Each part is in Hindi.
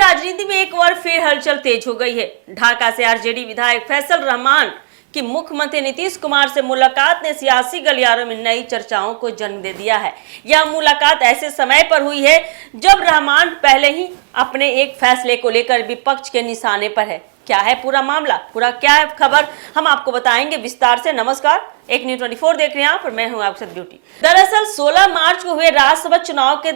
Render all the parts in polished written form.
राजनीति में एक बार फिर हलचल तेज हो गई है। ढाका से आरजेडी विधायक फैसल रहमान की मुख्यमंत्री नीतीश कुमार से मुलाकात ने सियासी गलियारों में नई चर्चाओं को जन्म दे दिया है। यह मुलाकात ऐसे समय पर हुई है जब रहमान पहले ही अपने एक फैसले को लेकर विपक्ष के निशाने पर है। क्या है पूरा मामला, पूरा क्या है खबर, हम आपको बताएंगे विस्तार से। नमस्कार, एक न्यूज़ 24 देख रहे हैं आप और मैं हूं आपके साथ ब्यूटी। दरअसल 16 मार्च को हुए राज्यसभा चुनाव के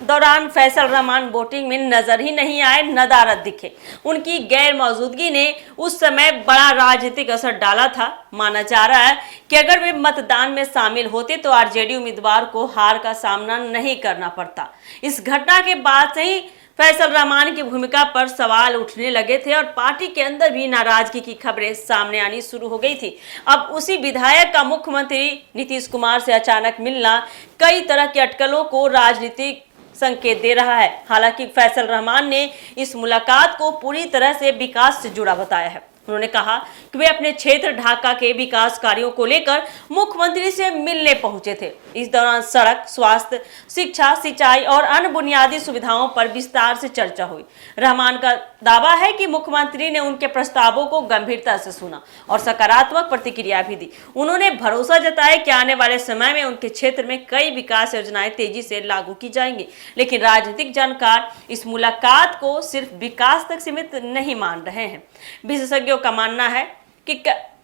दौरान फैसल रहमान वोटिंग में नजर ही नहीं आए, नदारद दिखे। उनकी गैर मौजूदगी ने उस समय बड़ा राजनीतिक असर डाला था। माना जा रहा है कि अगर वे मतदान में शामिल होते तो आरजेडी उम्मीदवार को हार का सामना नहीं करना पड़ता। इस घटना के बाद से ही फैसल रहमान की भूमिका पर सवाल उठने लगे थे और पार्टी के अंदर भी नाराजगी की खबरें सामने आनी शुरू हो गई थी। अब उसी विधायक का मुख्यमंत्री नीतीश कुमार से अचानक मिलना कई तरह की अटकलों को राजनीतिक संकेत दे रहा है। हालांकि फैसल रहमान ने इस मुलाकात को पूरी तरह से विकास से जुड़ा बताया है। उन्होंने कहा कि वे अपने क्षेत्र ढाका के विकास कार्यों को लेकर मुख्यमंत्री से मिलने पहुंचे थे। इस दौरान सड़क, स्वास्थ्य, शिक्षा, सिंचाई और अन्य बुनियादी सुविधाओं पर विस्तार से चर्चा हुई। रहमान का दावा है कि मुख्यमंत्री ने उनके प्रस्तावों को गंभीरता से सुना और सकारात्मक प्रतिक्रिया भी दी। उन्होंने भरोसा जताया कि आने वाले समय में उनके क्षेत्र में कई विकास योजनाएं तेजी से लागू की जाएंगी। लेकिन राजनीतिक जानकार इस मुलाकात को सिर्फ विकास तक सीमित नहीं मान रहे हैं। विशेषज्ञों का मानना है कि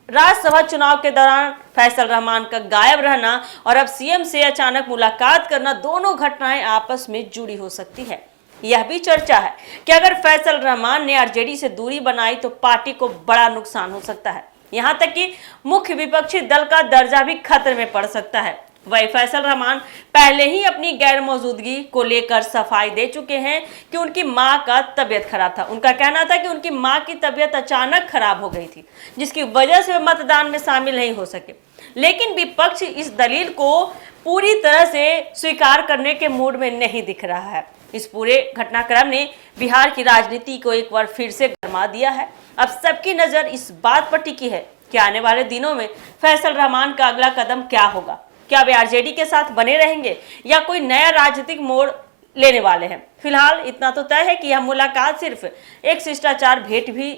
राज्यसभा चुनाव के दौरान फैसल रहमान का गायब रहना और अब सीएम से अचानक मुलाकात करना, दोनों घटनाएं आपस में जुड़ी हो सकती है। यह भी चर्चा है कि अगर फैसल रहमान ने आरजेडी से दूरी बनाई तो पार्टी को बड़ा नुकसान हो सकता है। यहां तक कि मुख्य विपक्षी दल का दर्जा भी खतरे में पड़ सकता है। वही फैसल रहमान पहले ही अपनी गैर मौजूदगी को लेकर सफाई दे चुके हैं कि उनकी मां का तबियत खराब था। उनका कहना था कि उनकी मां की तबियत अचानक खराब हो गई थी, जिसकी वजह से वे मतदान में शामिल नहीं हो सके। लेकिन विपक्ष इस दलील को पूरी तरह से स्वीकार करने के मूड में नहीं दिख रहा है। इस पूरे घटनाक्रम ने बिहार की राजनीति को एक बार फिर से गरमा दिया है। अब सबकी नजर इस बात पर टिकी है कि आने वाले दिनों में फैसल रहमान का अगला कदम क्या होगा। क्या वे आरजेडी के साथ बने रहेंगे या कोई नया राजनीतिक मोड़ लेने वाले हैं। फिलहाल इतना तो तय है कि यह मुलाकात सिर्फ एक शिष्टाचार भेंट भी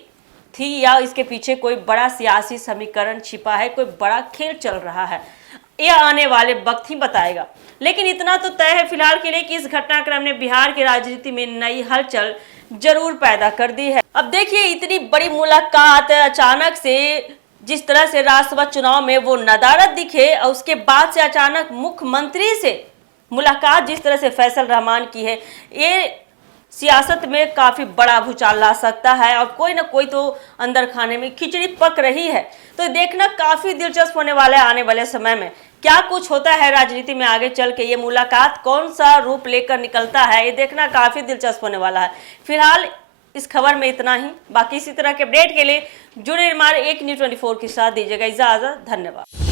थी या इसके पीछे कोई बड़ा सियासी समीकरण छिपा है, कोई बड़ा खेल चल रहा है। यह आने वाले वक्त ही बताएगा। लेकिन इतना तो तय है फिलहाल के लिए कि इस घटनाक्रम ने बिहार की राजनीति में नई हलचल जरूर पैदा कर दी है। अब देखिए, इतनी बड़ी मुलाकात अचानक से, जिस तरह से राज्यसभा चुनाव में वो नदारद दिखे और उसके बाद से अचानक मुख्यमंत्री से मुलाकात जिस तरह से फैसल रहमान की है, ये सियासत में काफी बड़ा भूचाल ला सकता है और कोई ना कोई तो अंदर खाने में खिचड़ी पक रही है। तो देखना काफी दिलचस्प होने वाला है आने वाले समय में क्या कुछ होता है राजनीति में आगे चल के। ये मुलाकात कौन सा रूप लेकर निकलता है, ये देखना काफी दिलचस्प होने वाला है। फिलहाल इस खबर में इतना ही। बाकी इसी तरह के अपडेट के लिए जुड़े हमारे एक न्यूज़ 24 के साथ। दीजिएगा इजाजत। धन्यवाद।